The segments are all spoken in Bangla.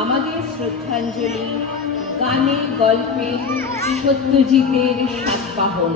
আমাদের শ্রদ্ধাঞ্জলি গানে গল্পে সত্যজিতের সাতবাহন।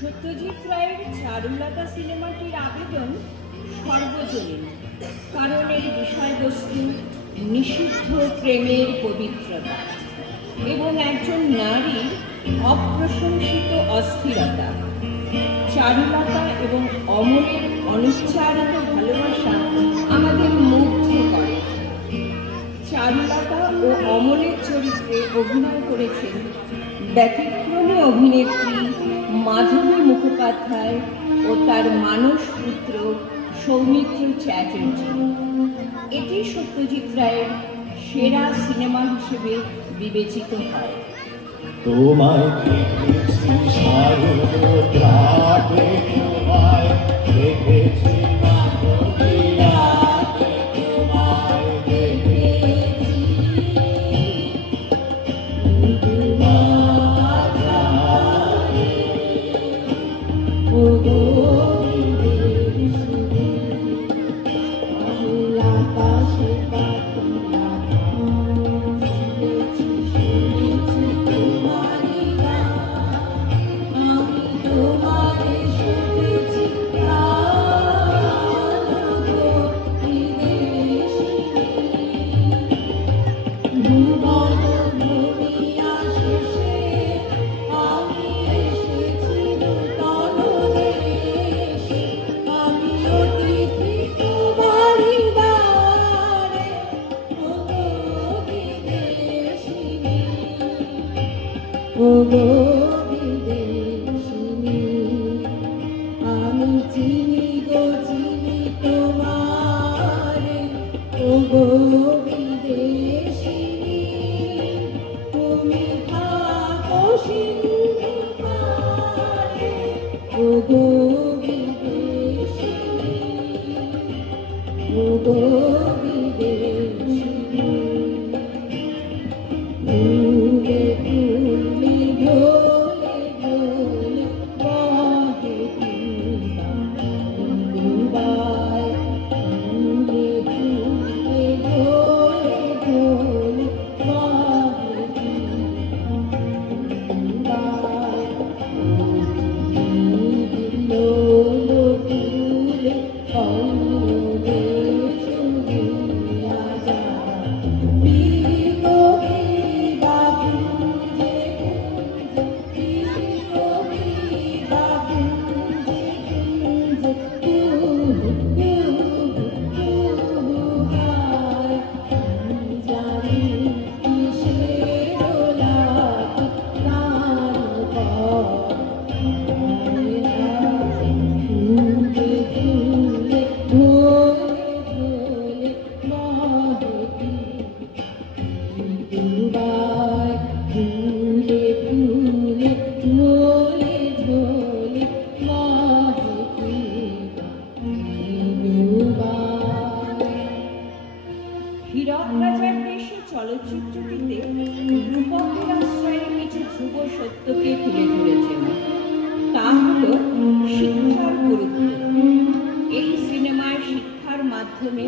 সত্যজিৎ রায়ের চারুলতা সিনেমাটির আবেদন সর্বজনীন, কারণ এর বিষয়বস্তু নিষিদ্ধ প্রেমের পবিত্রতা এবং একজন নারীর অপ্রশংসিত অস্থিরতা। চারুলতা এবং অমলের অনুচ্চারিত ভালোবাসা আমাদের মুগ্ধ করে। চারুলতা ও অমলের চরিত্রে অভিনয় করেছেন ব্যতিক্রমী অভিনেত্রী মাধবী মুখোপাধ্যায় ও তার মানস পুত্র সৌমিত্র চ্যাটার্জি। এটি সত্যজিৎ রায়ের সেরা সিনেমা হিসেবে বিবেচিত হয়। তোমায় দেখেছি আমি চিনি গো চিনি তোমারে, ও গো বিদেশিনী, তুমি থাকো সিন্ধু পারে, ও গো বিদেশিনী, ও গো বিদেশিনী। ফুলে ফুলে ঢোলে ঢোলে বহে দুবাই, ফুলে ফুলে ঢোলে ঢোলে বহে দুবাই, লোলো ফুলে কমলে চুড়িয়া যায়। চলচ্চিত্রটিতে রূপকের আশ্রয়ে কিছু ধ্রুব সত্যকে তুলে ধরেছেন। তা হল শিক্ষার গুরুত্ব। এই সিনেমায় শিক্ষার মাধ্যমে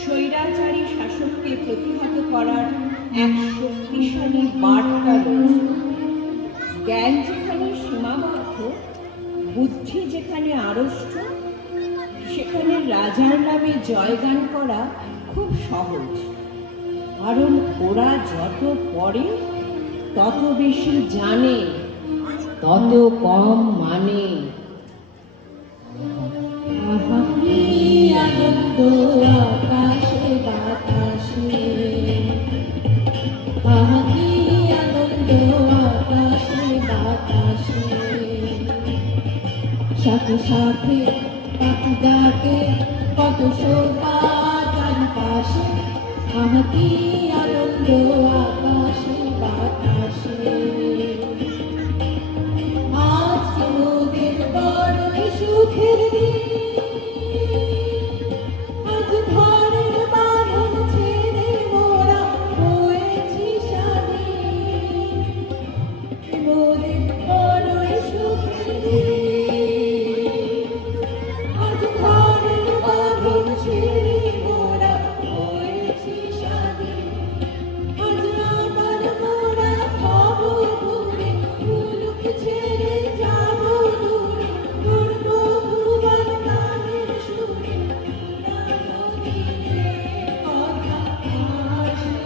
স্বৈরাচারী শাসককে প্রতিহত করার এক শক্তিশালী বার্তা রয়েছে। জ্ঞান যেখানে সীমাবদ্ধ, বুদ্ধি যেখানে আড়ষ্ট, সেখানে রাজার নামে জয়গান করা খুব সহজ, কারণ ওরা যত পড়ে তত বেশি জানে, তত কম মানে। আহা কি আনন্দ আকাশে বাতাসে, আহা কি আনন্দ আকাশে বাতাসে, সাথে সাথে পাখি ডাকে কত শোভা চারিপাশে, আহা কি আনন্দ আকাশে বাতাসে। আজ মোদের বড়ই সুখের দিন, আজ ঘরের বাঁধন ছেড়ে মোরা হয়েছি স্বাধীন। মোদের বড়ই সুখের দিন, আজ ঘরের বাঁধন ছেড়ে মোরা হয়েছি স্বাধীন। আজ আবার মোরা হব ঘুরে, মুলুক ছেড়ে যাব দূরে, উড়ব ভুবন গানের সুরে, পুরানো দিনের কথা আসে,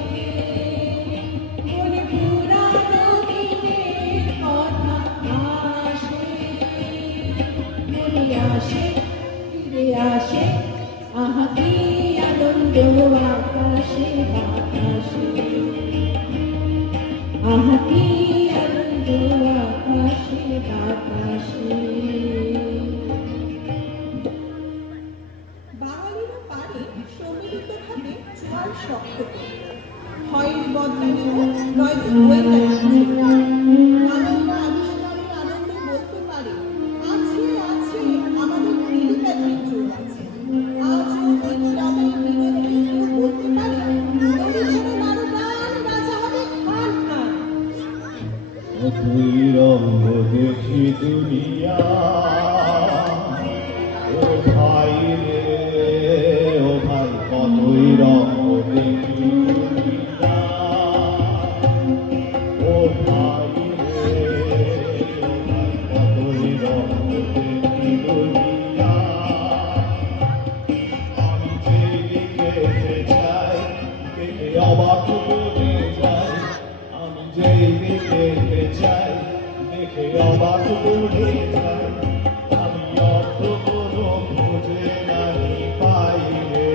মনে পুরানো দিনের কথা আসে, মনে আসে ফিরে আসে, আহা কি আনন্দ আকাশে বাতাসে, আহা কি আনন্দ আকাশে বাতাসে। বাঙালিরা পারে সম্মিলিতভাবে জোয়ার শক্ত করতে, হয় বদলে নয়তো গোয়েন্দা কাছে। বাঙালিরা আবিষ্কারের আনন্দে বলতে পারে, আছে আছে আমাদের টেলিপ্যাথিক জোর আছে। আজও বিপ্লবের বিরোধে কেউ বলতে পারে, অভিযানে মারো প্রাণ, রাজা হবে খান খান। কতই রঙ্গ দেখি দুনিয়া, ও ভাই রে ও ভাই, কতই রঙ্গ দেখি দুনিয়া, ও ভাই রে ও ভাই, কতই রঙ্গ দেখি দুনিয়া। আমি যেদিকে যাই দেখে অবাক বলে যাই, আমি যেদিকে যাই দেখে অবাক বলে যাই। আমি অর্থ কোনো খুঁজে নাই পাই রে,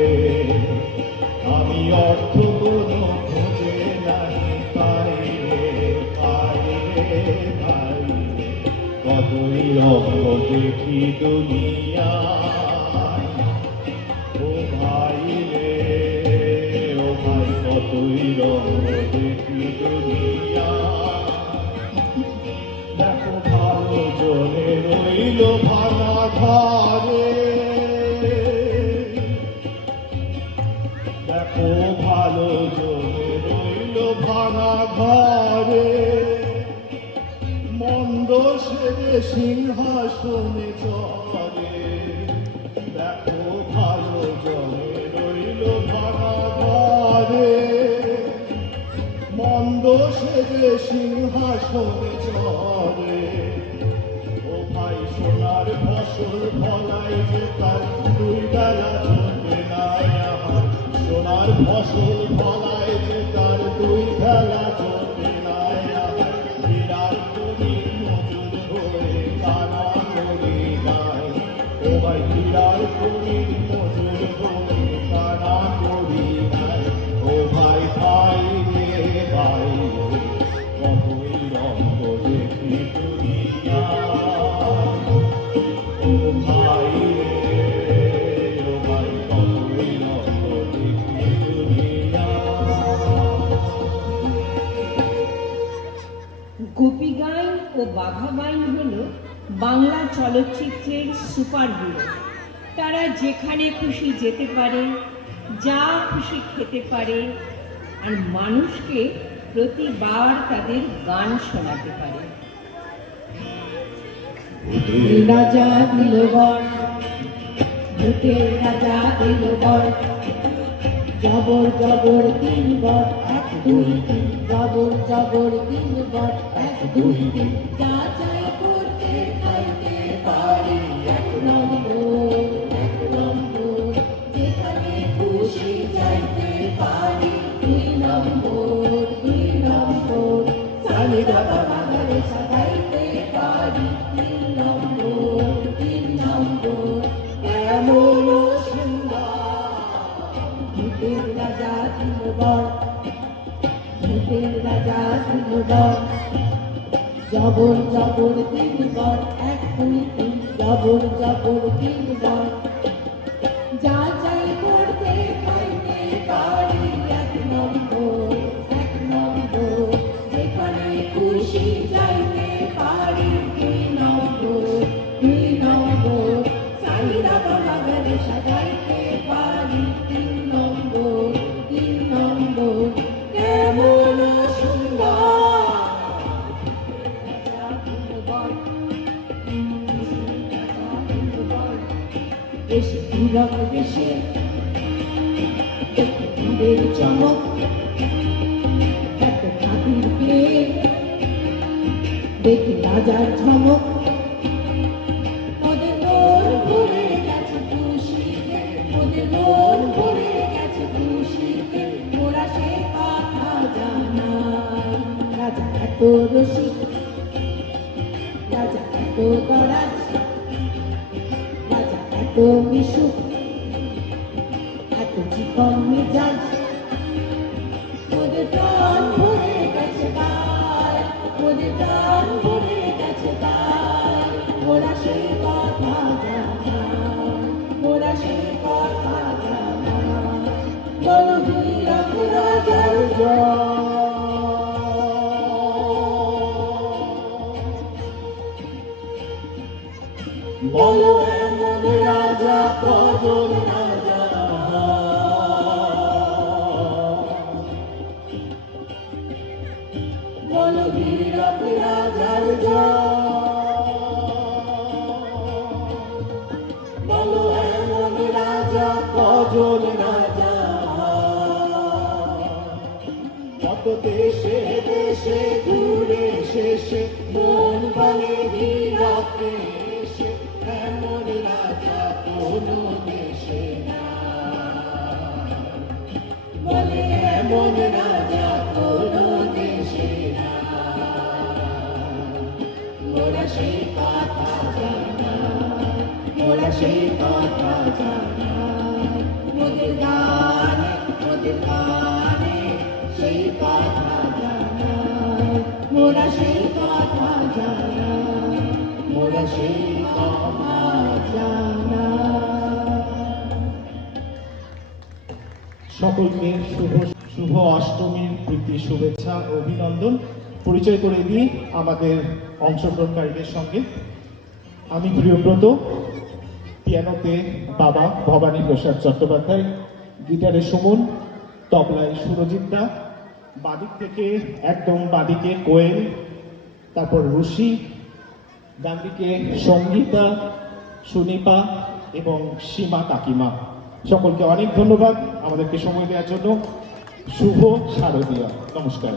আমি অর্থ কোনো খুঁজে নাই পাই রে, পাই রে, পাই রে। কতই রঙ্গ দেখি দুনিয়ায়, ও ভাই রে ও ভাই, কতই রঙ্গ দেখি দুনিয়ায়। দেখো ভালো জনে রইল ভাঙা ঘরে, দেখো ভালো জনে রইল ভাঙা ঘরে, মন্দ সেরে সিংহাসনে চড়ে। দেখো ভালো জনে রইল ভাঙা ঘরে, মন্দ সেরে সিংহাসনে চড়ে। ও ভাই সোনার ফসল ফলাই যে তার দুই বেলা চলবে না আমার, সোনার ফসল ফলাই যে তার দুই বেলা চলবে না আমার। হীরার করি মজুর হয়ে কানা করি নাই, ও ভাই হীরার করি মজুর হয়ে কানা করি নাই। ও ভাই ভাই রে ভাই রে, কতই রঙ্গ দেখি দুনিয়ায়, ও ভাই রে ও ভাই, কতই রঙ্গ দেখি দুনিয়ায়। গোপীগাইন ও বাঘাবাইন হল বাংলা চলচ্চিত্রের সুপার হিরো। তারা যেখানে খুশি যেতে পারে, যা খুশি খেতে পারে, আর মানুষকে প্রতিবার তাদের গান শোনাতে পারে। রাজা দিল বর, ভূতের রাজা দিল বর, জবর জবর তিন বর, 1 2 3, জবর জবর তিন বর, 1 2 3, যা চাই করতে খাইতে পারি, 1 নম্বর 1 নম্বর, যেখানে খুশি যাইতে পারি, 2 নম্বর 2 নম্বর, সানি দাদা মাগারে সাজাইতে পারি, 3 নম্বর 3 নম্বর, এমন ভূতের রাজা দিল বর, ভূতের রাজা দিল বর, জবর জবর তিন বর, 1 2 3, জবর জবর তিন বর, যা চাই করতে খাইতে পারি, 1 নম্বর 1 নম্বর, যেখানে খুশি যাইতে পারি, 2 নম্বর 2 নম্বর, সাইরা বাগারে সাজাইতে পারি, 3 নম্বর 3 নম্বর, কেমন সুন্দর রাজা দিল বর, রাজা দিল বর, এসে তুরক দেশে দেখে ফুলের চমক, এত খাতির পেয়ে দেখি রাজার ঝমক, ওদের মন ভরে গেছে খুশিতে, ওদের মন ভরে গেছে খুশিতে, ওরা সে কথা জানায়, রাজা এত রসিক, রাজা এত দরাজ, রাজা এত মিশুক, এত চিকন মেজাজ, ওদের প্রাণ ভরে গেছে গায়, ওদের প্রাণ ভরে গেছে গায়, ওরা সেই কথা জানায়, ওরা সেই কথা জানায়, বলো হীরক রাজার বলো এমন রাজা কজন রাজা, বলো হীরক রাজার জয়, বলো এমন রাজা কজন রাজা, কত দেশে দেশে ঘুরে শেষে মন বলে হীরকে এসে, এমন রাজা কোনো দেশে নাই, বলে এমন রাজা কোনো দেশে নাই, ওরা সেই কথা জানায়, ওরা সেই কথা জানায়, ওদের গানে সেই কথা জানায়, ওরা সেই কথা জানায়, ওরা সেই কথা জানায়। সকলকে শুভ অষ্টমীর প্রীতি শুভেচ্ছা ও অভিনন্দন। পরিচয় করে দিই আমাদের অংশগ্রহণকারীদের সঙ্গে। আমি প্রিয়ব্রত, পিয়ানোতে বাবা ভবানী প্রসাদ চট্টোপাধ্যায়, গিটারে সুমন, তবলায় সুরজিৎ দা, বাদিক থেকে একদম বাদিকে কোয়েল, তারপর রুশি, ডান দিকে সঙ্গীতা, সুনিপা এবং সীমা কাকিমা। সকলকে অনেক ধন্যবাদ আমাদেরকে সময় দেওয়ার জন্য। শুভ শারদীয়া, নমস্কার।